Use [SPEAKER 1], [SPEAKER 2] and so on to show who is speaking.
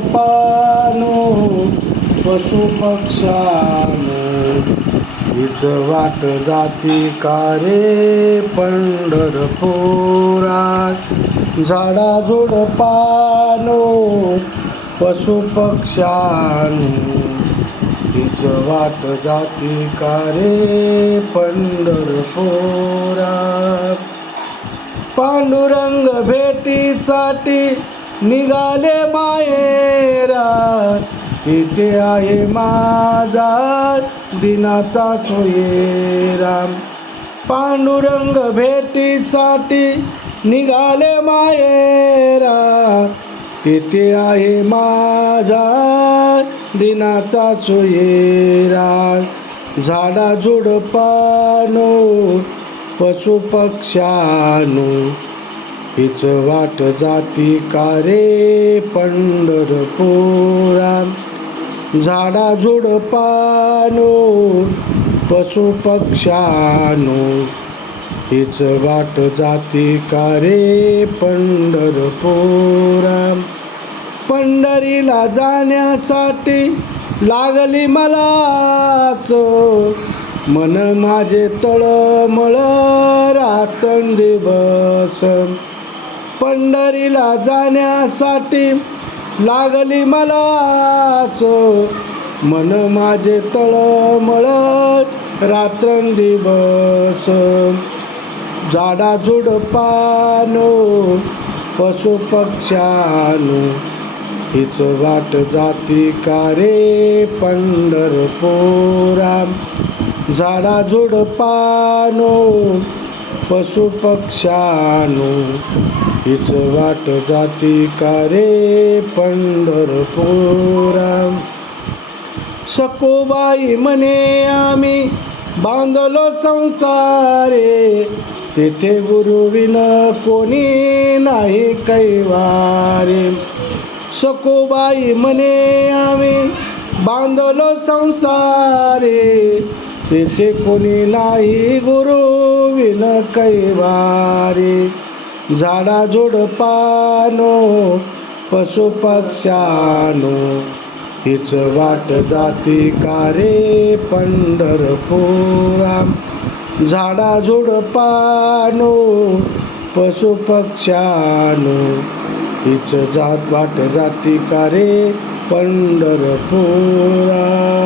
[SPEAKER 1] पानो पशु पक्षानो हीच वाट जाती कारे पंढरपुरात? झाडा झुडपानो पशु पशुपक्षान हीच वाट जाती कारे पंढरपुरात? पांडुरंग भेटीसाठी निघाले मायेरा. इथे आहे माझा दिनाचा सोयेराम पांडुरंग भेटीसाठी निघाले मायेरा. इथे आहे माझा दिनाचा सोयेरा. झाडा झुडपानो पशुपक्ष्यानो हीच वाट जाती कारे पंढरपुरा? झाडा झुडपानो पशु पक्षानो हीच वाट जाती कारे पंढरपुरा? पंढरीला जाण्यासाठी लागली मलाच मन माझे तळमळ रातन दिवस पंढरीला जाण्यासाठी लागली मलाच मन माझे तळमळ रात्रंदिवस. झाडा झुडपानो पशु पक्ष्यानो. हिच वाट जाती कारे पंढरपुरा? झाडा झुडपानो पशु हिच वाट जाती का रे पंढरपुरा? सकोबाई म्हणे आम्ही बांधलो संसारे तेथे गुरुविन कोणी नाही कैवारे. सकोबाई म्हणे आम्ही बांधलो संसारे तेथे कोणी नाही गुरुविन कैवारी झाडा झुडपानो पशु पक्षानो वाट जाती कारे पंढरपुरा? झाडा झुडपानो पशु पक्षानो हीच जात वाट जाती कारे पंढरपुरा?